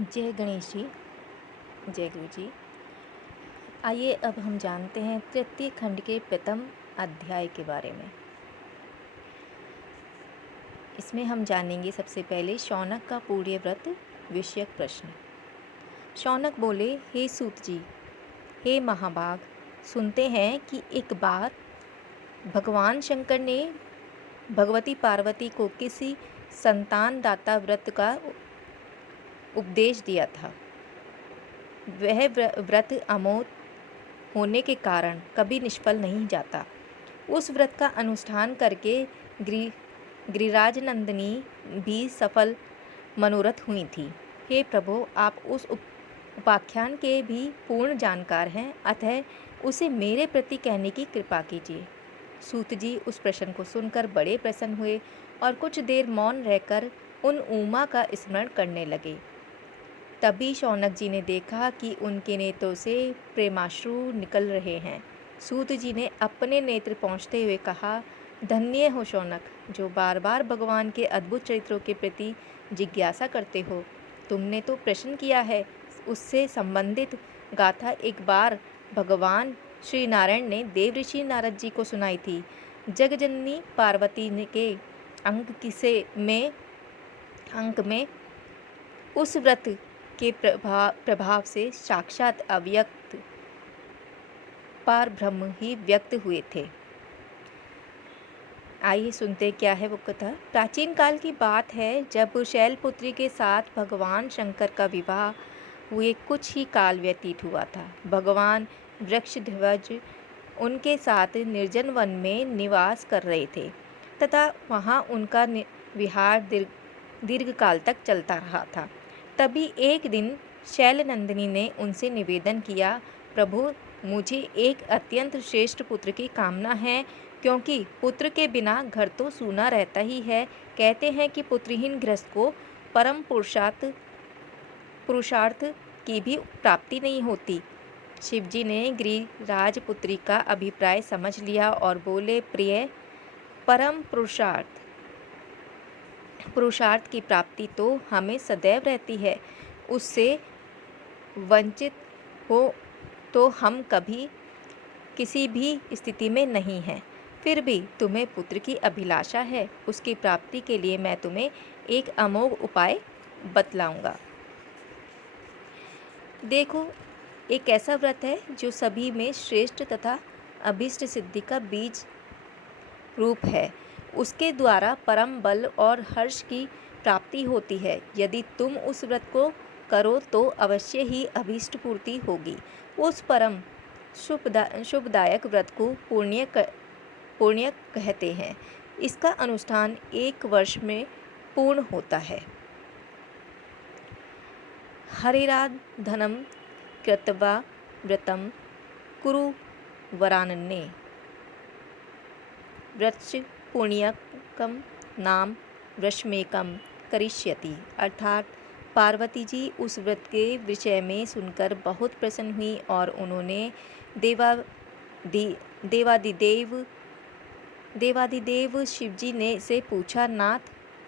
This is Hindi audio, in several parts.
जय गणेश जी। जय गुरु जी। आइए अब हम जानते हैं तृतीय खंड के प्रथम अध्याय के बारे में। इसमें हम जानेंगे सबसे पहले शौनक का पूर्ण व्रत विषयक प्रश्न। शौनक बोले, हे सूत जी, हे महाभाग, सुनते हैं कि एक बार भगवान शंकर ने भगवती पार्वती को किसी संतान दाता व्रत का उपदेश दिया था। वह व्रत अमोघ होने के कारण कभी निष्फल नहीं जाता। उस व्रत का अनुष्ठान करके गिरिराज नंदिनी भी सफल मनोरथ हुई थी। हे प्रभु, आप उस उपाख्यान के भी पूर्ण जानकार हैं, अतः उसे मेरे प्रति कहने की कृपा कीजिए। सूत जी उस प्रश्न को सुनकर बड़े प्रसन्न हुए और कुछ देर मौन रहकर उन उमा का स्मरण करने लगे। तभी शौनक जी ने देखा कि उनके नेत्रों से प्रेमाश्रु निकल रहे हैं। सूत जी ने अपने नेत्र पहुँचते हुए कहा, धन्य हो शौनक, जो बार बार भगवान के अद्भुत चरित्रों के प्रति जिज्ञासा करते हो। तुमने तो प्रश्न किया है, उससे संबंधित गाथा एक बार भगवान श्री नारायण ने देव ऋषि नारद जी को सुनाई थी। जगजननी पार्वती के अंक में उस व्रत के प्रभाव से साक्षात अव्यक्त पार ब्रह्म ही व्यक्त हुए थे। आइए सुनते क्या है वो कथा। प्राचीन काल की बात है, जब शैलपुत्री के साथ भगवान शंकर का विवाह हुए कुछ ही काल व्यतीत हुआ था। भगवान वृक्षध्वज उनके साथ निर्जन वन में निवास कर रहे थे तथा वहाँ उनका विहार दीर्घ काल तक चलता रहा था। तभी एक दिन शैलनंदिनी ने उनसे निवेदन किया, प्रभु, मुझे एक अत्यंत श्रेष्ठ पुत्र की कामना है, क्योंकि पुत्र के बिना घर तो सूना रहता ही है। कहते हैं कि पुत्रहीन गृहस्थ को परम पुरुषार्थ की भी प्राप्ति नहीं होती। शिवजी ने गिरिराज पुत्री का अभिप्राय समझ लिया और बोले, प्रिय, परम पुरुषार्थ की प्राप्ति तो हमें सदैव रहती है, उससे वंचित हो तो हम कभी किसी भी स्थिति में नहीं हैं। फिर भी तुम्हें पुत्र की अभिलाषा है, उसकी प्राप्ति के लिए मैं तुम्हें एक अमोघ उपाय बतलाऊंगा। देखो, एक ऐसा व्रत है जो सभी में श्रेष्ठ तथा अभीष्ट सिद्धि का बीज रूप है। उसके द्वारा परम बल और हर्ष की प्राप्ति होती है। यदि तुम उस व्रत को करो तो अवश्य ही अभीष्ट पूर्ति होगी। उस परम शुभदायक व्रत को पुण्य कहते हैं। इसका अनुष्ठान 1 वर्ष में पूर्ण होता है। हरिराधनम कृत्वा व्रतम कुरु वरानन्ये व्रच पुण्यकम नाम वृषमेकम करिष्यति। अर्थात पार्वती जी उस व्रत के विषय में सुनकर बहुत प्रसन्न हुई और उन्होंने देवादिदेव शिवजी ने से पूछा, नाथ,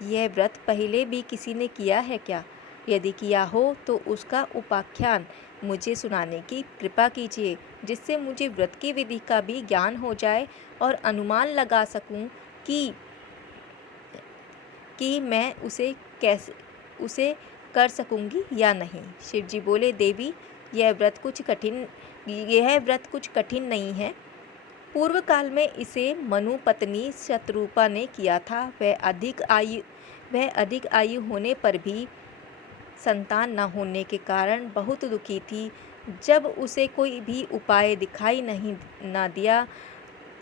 यह व्रत पहले भी किसी ने किया है क्या? यदि किया हो तो उसका उपाख्यान मुझे सुनाने की कृपा कीजिए, जिससे मुझे व्रत की विधि का भी ज्ञान हो जाए और अनुमान लगा सकूं कि मैं उसे कर सकूंगी या नहीं। शिवजी बोले, देवी, यह व्रत कुछ कठिन नहीं है। पूर्व काल में इसे मनु पत्नी शतरूपा ने किया था। वह अधिक आयु होने पर भी संतान न होने के कारण बहुत दुखी थी। जब उसे कोई भी उपाय दिखाई न दिया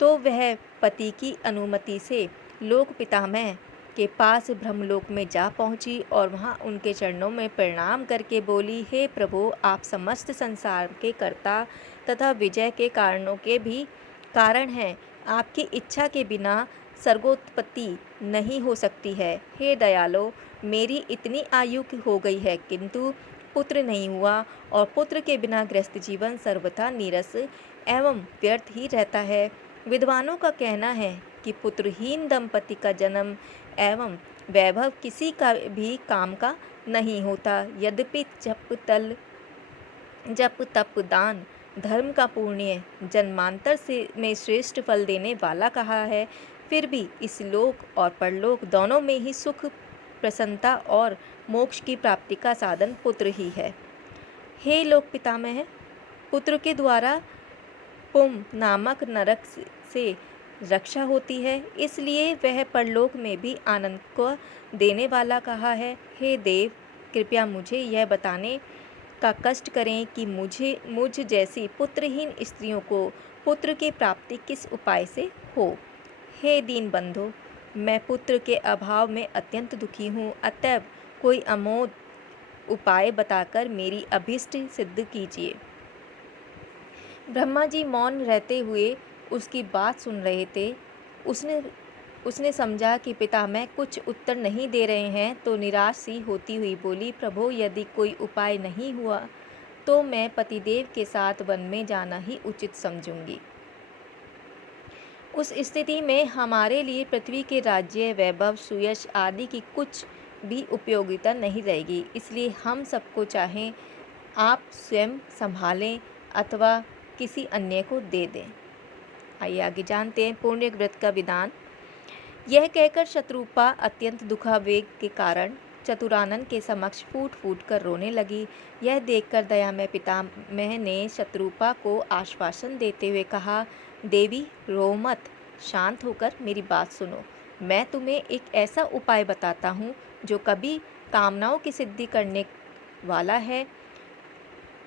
तो वह पति की अनुमति से लोक पितामह के पास ब्रह्मलोक में जा पहुंची और वहां उनके चरणों में प्रणाम करके बोली, हे प्रभु, आप समस्त संसार के कर्ता तथा विजय के कारणों के भी कारण हैं। आपकी इच्छा के बिना स्वर्गोत्पत्ति नहीं हो सकती है। हे दयालो, मेरी इतनी आयु हो गई है किंतु पुत्र नहीं हुआ, और पुत्र के बिना गृहस्थ जीवन सर्वथा नीरस एवं व्यर्थ ही रहता है। विद्वानों का कहना है कि पुत्रहीन दंपति का जन्म एवं वैभव किसी का भी काम का नहीं होता। यद्यपि जप तप दान धर्म का पुण्य जन्मांतर से में श्रेष्ठ फल देने वाला कहा है, फिर भी इस लोक और परलोक दोनों में ही सुख, प्रसन्नता और मोक्ष की प्राप्ति का साधन पुत्र ही है। हे लोक पितामह, पुत्र के द्वारा पुम नामक नरक से रक्षा होती है, इसलिए वह परलोक में भी आनंद को देने वाला कहा है। हे देव, कृपया मुझे यह बताने का कष्ट करें कि मुझ जैसी पुत्रहीन स्त्रियों को पुत्र की प्राप्ति किस उपाय से हो। हे दीन बंधो, मैं पुत्र के अभाव में अत्यंत दुखी हूँ, अतएव कोई अमोघ उपाय बताकर मेरी अभीष्ट सिद्ध कीजिए। ब्रह्मा जी मौन रहते हुए उसकी बात सुन रहे थे। उसने समझा कि पितामह कुछ उत्तर नहीं दे रहे हैं, तो निराश सी होती हुई बोली, प्रभु, यदि कोई उपाय नहीं हुआ तो मैं पतिदेव के साथ वन में जाना ही उचित समझूंगी। उस स्थिति में हमारे लिए पृथ्वी के राज्य, वैभव, सुयश आदि की कुछ भी उपयोगिता नहीं रहेगी। इसलिए हम सबको चाहें आप स्वयं संभालें अथवा किसी अन्य को दे दें। आइए आगे जानते हैं पुण्य व्रत का विधान। यह कहकर शत्रुपा अत्यंत दुखावेग के कारण चतुरानन के समक्ष फूट फूट कर रोने लगी। यह देखकर दयामय पितामह ने शत्रुपा को आश्वासन देते हुए कहा, देवी रो मत, शांत होकर मेरी बात सुनो। मैं तुम्हें एक ऐसा उपाय बताता हूँ जो कभी कामनाओं की सिद्धि करने वाला है।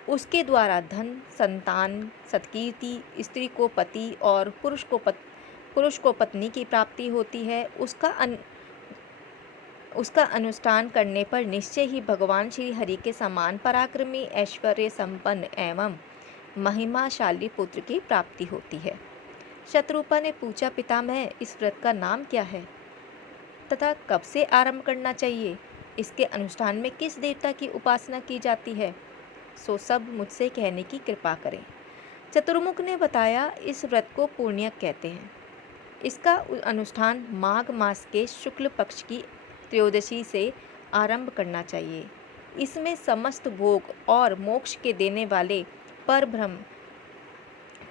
उसके द्वारा धन, संतान, सत्कीर्ति, स्त्री को पति और पुरुष को पत्नी की प्राप्ति होती है। उसका अनुष्ठान करने पर निश्चय ही भगवान श्री हरि के समान पराक्रमी, ऐश्वर्य संपन्न एवं महिमाशाली पुत्र की प्राप्ति होती है। शत्रुपा ने पूछा, पितामह, इस व्रत का नाम क्या है तथा कब से आरंभ करना चाहिए? इसके अनुष्ठान में किस देवता की उपासना की जाती है? सो सब मुझसे कहने की कृपा करें। चतुर्मुख ने बताया, इस व्रत को पूर्ण्यक कहते हैं। इसका अनुष्ठान माघ मास के शुक्ल पक्ष की त्रयोदशी से आरंभ करना चाहिए। इसमें समस्त भोग और मोक्ष के देने वाले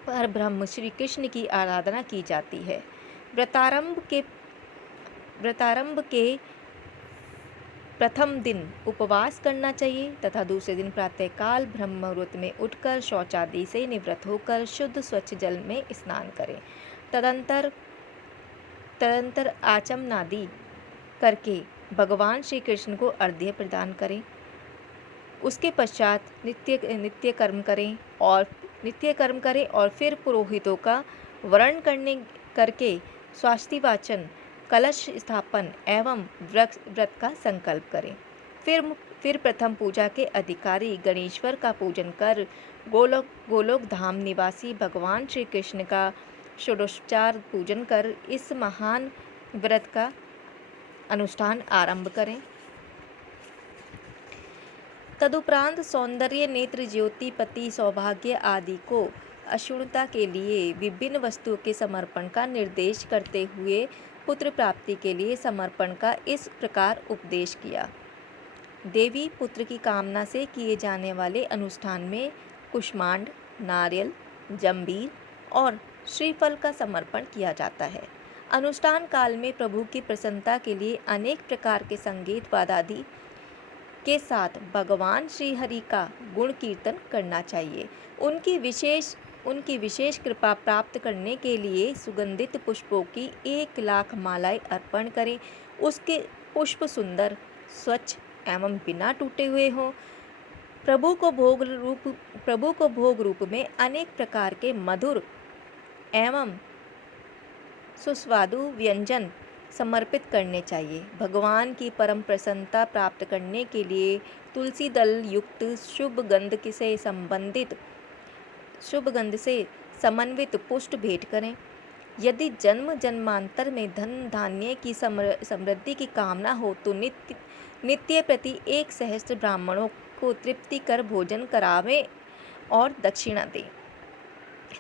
परब्रह्म श्री कृष्ण की आराधना की जाती है। व्रतारंभ के प्रथम दिन उपवास करना चाहिए तथा दूसरे दिन प्रातःकाल ब्रह्म मुहूर्त में उठकर शौचादि से निवृत्त होकर शुद्ध स्वच्छ जल में स्नान करें। तदंतर आचमनादि करके भगवान श्री कृष्ण को अर्घ्य प्रदान करें। उसके पश्चात नित्य कर्म करें और फिर पुरोहितों का वर्ण करके स्वास्तिवाचन, कलश स्थापन एवं व्रत का संकल्प करें। फिर प्रथम पूजा के अधिकारी गणेश्वर का पूजन कर गोलोक धाम निवासी भगवान श्री कृष्ण का षोडशोपचार पूजन कर इस महान व्रत का अनुष्ठान आरंभ करें। तदुपरांत सौंदर्य, नेत्र, ज्योति, पति, सौभाग्य आदि को अक्षुण्णता के लिए विभिन्न वस्तुओं के समर्पण का निर्देश करते हुए पुत्र प्राप्ति के लिए समर्पण का इस प्रकार उपदेश किया। देवी, पुत्र की कामना से किए जाने वाले अनुष्ठान में कुष्मांड, नारियल, जंबीर और श्रीफल का समर्पण किया जाता है। अनुष्ठान काल में प्रभु की प्रसन्नता के लिए अनेक प्रकार के संगीत वाद्यादि के साथ भगवान श्री हरि का गुण कीर्तन करना चाहिए। उनकी विशेष कृपा प्राप्त करने के लिए सुगंधित पुष्पों की 1,00,000 मालाएं अर्पण करें। उसके पुष्प सुंदर, स्वच्छ एवं बिना टूटे हुए हों। प्रभु को भोग रूप में अनेक प्रकार के मधुर एवं सुस्वादु व्यंजन समर्पित करने चाहिए। भगवान की परम प्रसन्नता प्राप्त करने के लिए तुलसी दल युक्त शुभ गंध से समन्वित पुष्प भेंट करें। यदि जन्म जन्मांतर में धन धान्य की समृद्धि की कामना हो तो नित्य प्रति 1,000 ब्राह्मणों को तृप्ति कर भोजन करावें और दक्षिणा दें।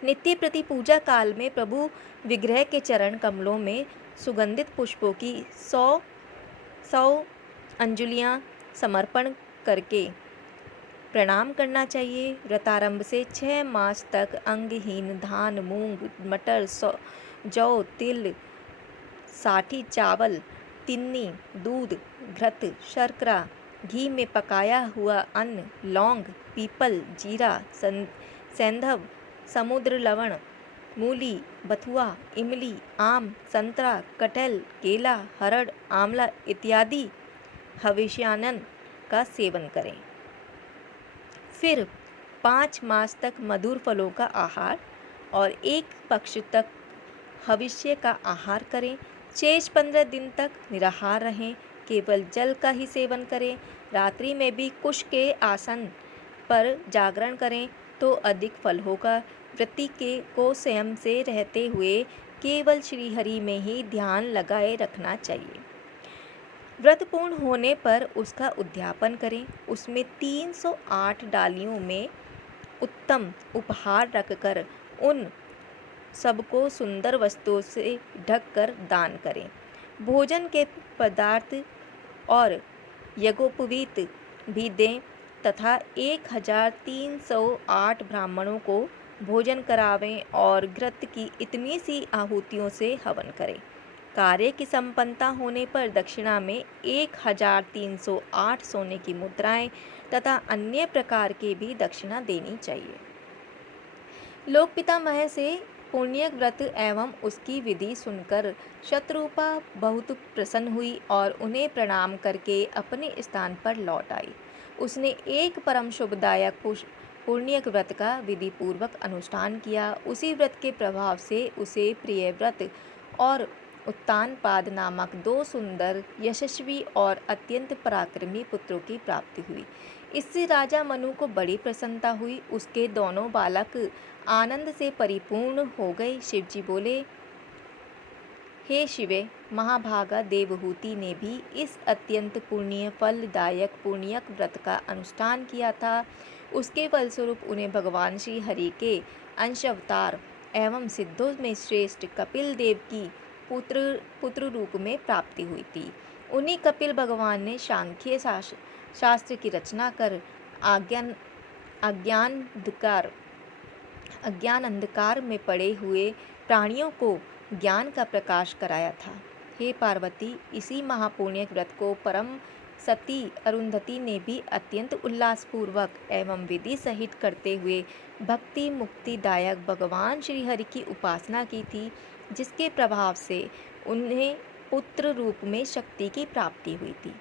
नित्य प्रति पूजा काल में प्रभु विग्रह के चरण कमलों में सुगंधित पुष्पों की 100 अंजुलियां समर्पण करके प्रणाम करना चाहिए। व्रतारंभ से 6 मास तक अंगहीन धान, मूंग, मटर, जौ, तिल, साठी चावल, तिन्नी, दूध, घृत, शर्करा, घी में पकाया हुआ अन्न, लौंग, पीपल, जीरा, सेंधव, समुद्र लवण, मूली, बथुआ, इमली, आम, संतरा, कटहल, केला, हरड़, आंवला इत्यादि हविष्यान्न का सेवन करें। फिर 5 मास तक मधुर फलों का आहार और 1 पक्ष तक हविष्य का आहार करें। शेष 15 दिन तक निराहार रहें, केवल जल का ही सेवन करें। रात्रि में भी कुश के आसन पर जागरण करें तो अधिक फल होगा। व्रती को स्वयं से रहते हुए केवल श्रीहरि में ही ध्यान लगाए रखना चाहिए। व्रत पूर्ण होने पर उसका उद्यापन करें। उसमें 308 डालियों में उत्तम उपहार रखकर उन सबको सुंदर वस्तुओं से ढककर दान करें। भोजन के पदार्थ और यज्ञोपवीत भी दें तथा 1308 ब्राह्मणों को भोजन करावें और घृत की इतनी सी आहुतियों से हवन करें। कार्य की संपन्नता होने पर दक्षिणा में 1308 सोने की मुद्राएं तथा अन्य प्रकार की भी दक्षिणा देनी चाहिए। लोक पितामह से पुण्यक व्रत एवं उसकी विधि सुनकर शत्रुपा बहुत प्रसन्न हुई और उन्हें प्रणाम करके अपने स्थान पर लौट आई। उसने एक परम शुभदायक पुण्यक व्रत का विधि पूर्वक अनुष्ठान किया। उसी व्रत के प्रभाव से उसे प्रिय व्रत और उत्तानपाद नामक 2 सुंदर, यशस्वी और अत्यंत पराक्रमी पुत्रों की प्राप्ति हुई। इससे राजा मनु को बड़ी प्रसन्नता हुई। उसके दोनों बालक आनंद से परिपूर्ण हो गए। शिवजी बोले, हे शिवे, महाभागा देवहूति ने भी इस अत्यंत पुण्य फलदायक पुण्यक व्रत का अनुष्ठान किया था। उसके फलस्वरूप उन्हें भगवान श्री हरि के अंश अवतार एवं सिद्धों में श्रेष्ठ कपिल देव की पुत्र रूप में प्राप्ति हुई थी। उन्हीं कपिल भगवान ने सांख्य शास्त्र की रचना कर अज्ञान अंधकार में पड़े हुए प्राणियों को ज्ञान का प्रकाश कराया था। हे पार्वती, इसी महापुण्यक व्रत को परम सती अरुंधति ने भी अत्यंत उल्लासपूर्वक एवं विधि सहित करते हुए भक्ति मुक्तिदायक भगवान श्री हरि की उपासना की थी, जिसके प्रभाव से उन्हें पुत्र रूप में शक्ति की प्राप्ति हुई थी।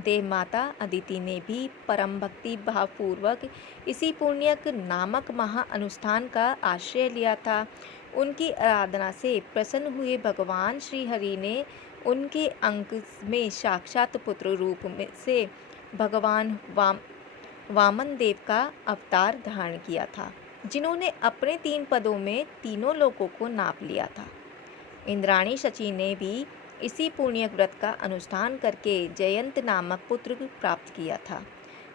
देव माता अदिति ने भी परम भक्ति भावपूर्वक इसी पुण्यक नामक महा अनुष्ठान का आश्रय लिया था। उनकी आराधना से प्रसन्न हुए भगवान श्री हरि ने उनके अंक में साक्षात पुत्र रूप में से भगवान वामन देव का अवतार धारण किया था, जिन्होंने अपने 3 पदों में तीनों लोकों को नाप लिया था। इंद्राणी शची ने भी इसी पुण्यक व्रत का अनुष्ठान करके जयंत नामक पुत्र प्राप्त किया था।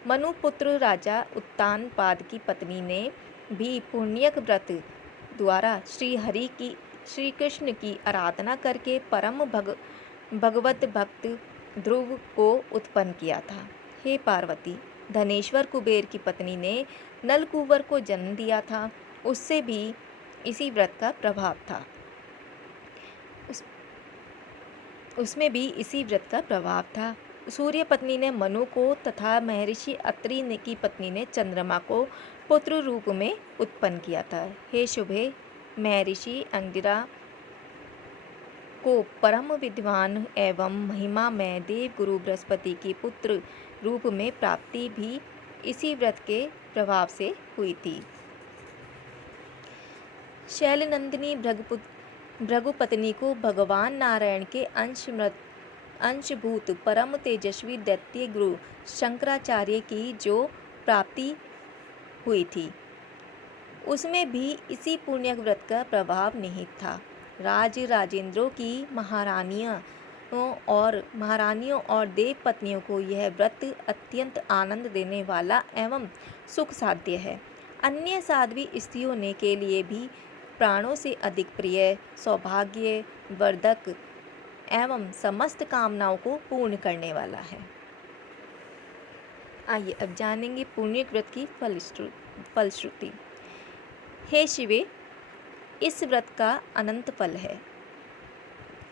मनु पुत्र राजा उत्तानपाद की पत्नी ने भी पुण्यक व्रत द्वारा श्री कृष्ण की आराधना करके परम भगवत भक्त ध्रुव को उत्पन्न किया था। हे पार्वती, धनेश्वर कुबेर की पत्नी ने नलकुवर को जन्म दिया था। उससे भी इसी व्रत का प्रभाव था। उसमें भी इसी व्रत का प्रभाव था। सूर्य पत्नी ने मनु को तथा महर्षि अत्रि की पत्नी ने चंद्रमा को पुत्र रूप में उत्पन्न किया था। हे शुभे, महर्षि अंगिरा को परम विद्वान एवं महिमा में देव गुरु बृहस्पति की पुत्र रूप में प्राप्ति भी इसी व्रत के प्रभाव से हुई थी। शैलनंदिनी भृगुपत्नी को भगवान नारायण के अंशभूत परम तेजस्वी दैत्य गुरु शंकराचार्य की जो प्राप्ति हुई थी, उसमें भी इसी पुण्यक व्रत का प्रभाव निहित था। राजेंद्रों की महारानियों और देव पत्नियों को यह व्रत अत्यंत आनंद देने वाला एवं सुख साध्य है। अन्य साध्वी स्त्रियों ने के लिए भी प्राणों से अधिक प्रिय, सौभाग्य वर्धक एवं समस्त कामनाओं को पूर्ण करने वाला है। आइए अब जानेंगे पुण्य व्रत की फलश्रुति। हे शिवे, इस व्रत का अनंत फल है।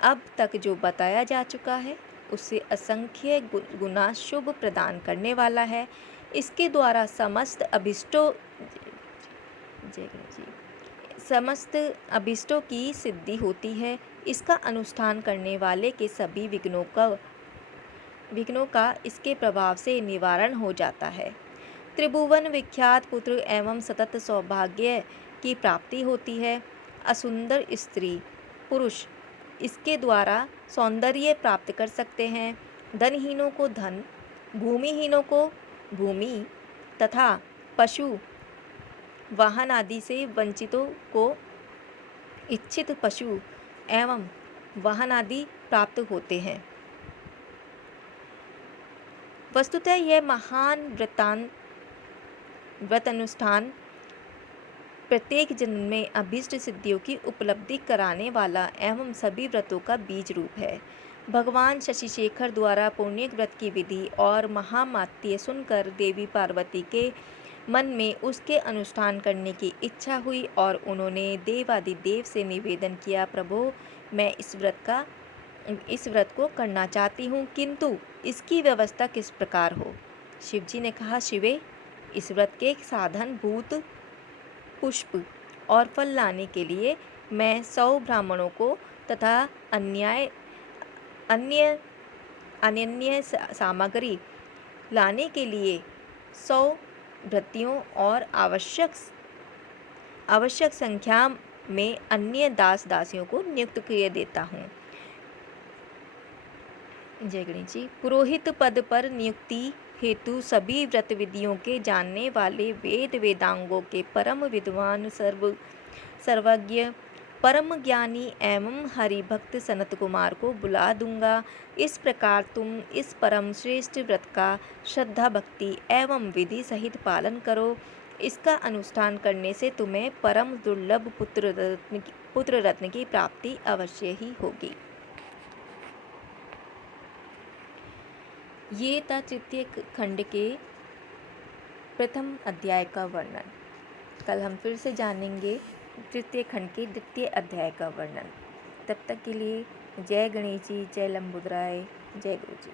अब तक जो बताया जा चुका है उससे असंख्य गुना शुभ प्रदान करने वाला है। इसके द्वारा समस्त अभिष्टों की सिद्धि होती है। इसका अनुष्ठान करने वाले के सभी विघ्नों का इसके प्रभाव से निवारण हो जाता है। त्रिभुवन विख्यात पुत्र एवं सतत सौभाग्य की प्राप्ति होती है। असुंदर स्त्री पुरुष इसके द्वारा सौंदर्य प्राप्त कर सकते हैं। धनहीनों को धन, भूमिहीनों को भूमि तथा पशु, वाहन आदि से वंचितों को इच्छित पशु एवं वाहन आदि प्राप्त होते हैं। वस्तुतः यह महान व्रत अनुष्ठान प्रत्येक जन्म में अभीष्ट सिद्धियों की उपलब्धि कराने वाला एवं सभी व्रतों का बीज रूप है। भगवान शशिशेखर द्वारा पुण्य व्रत की विधि और महामात्य सुनकर देवी पार्वती के मन में उसके अनुष्ठान करने की इच्छा हुई और उन्होंने देवादिदेव से निवेदन किया, प्रभु मैं इस व्रत को करना चाहती हूँ, किंतु इसकी व्यवस्था किस प्रकार हो। शिवजी ने कहा, शिवे, इस व्रत के साधन भूत, पुष्प और फल लाने के लिए मैं 100 ब्राह्मणों को तथा अन्य सामग्री लाने के लिए 100 भृत्यों और आवश्यक संख्या में अन्य दास दासियों को नियुक्त किए देता हूँ। जय गणेश जी। पुरोहित पद पर नियुक्ति हेतु सभी व्रत विधियों के जानने वाले वेद वेदांगों के परम विद्वान सर्वज्ञ परम ज्ञानी एवं हरिभक्त सनत कुमार को बुला दूंगा। इस प्रकार तुम इस परम श्रेष्ठ व्रत का श्रद्धा भक्ति एवं विधि सहित पालन करो। इसका अनुष्ठान करने से तुम्हें परम दुर्लभ पुत्र रत्न की प्राप्ति अवश्य ही होगी। ये था तृतीय खंड के प्रथम अध्याय का वर्णन। कल हम फिर से जानेंगे तृतीय खंड के द्वितीय अध्याय का वर्णन। तब तक के लिए जय गणेश जी, जय लंबोदराय, जय गुरु जी।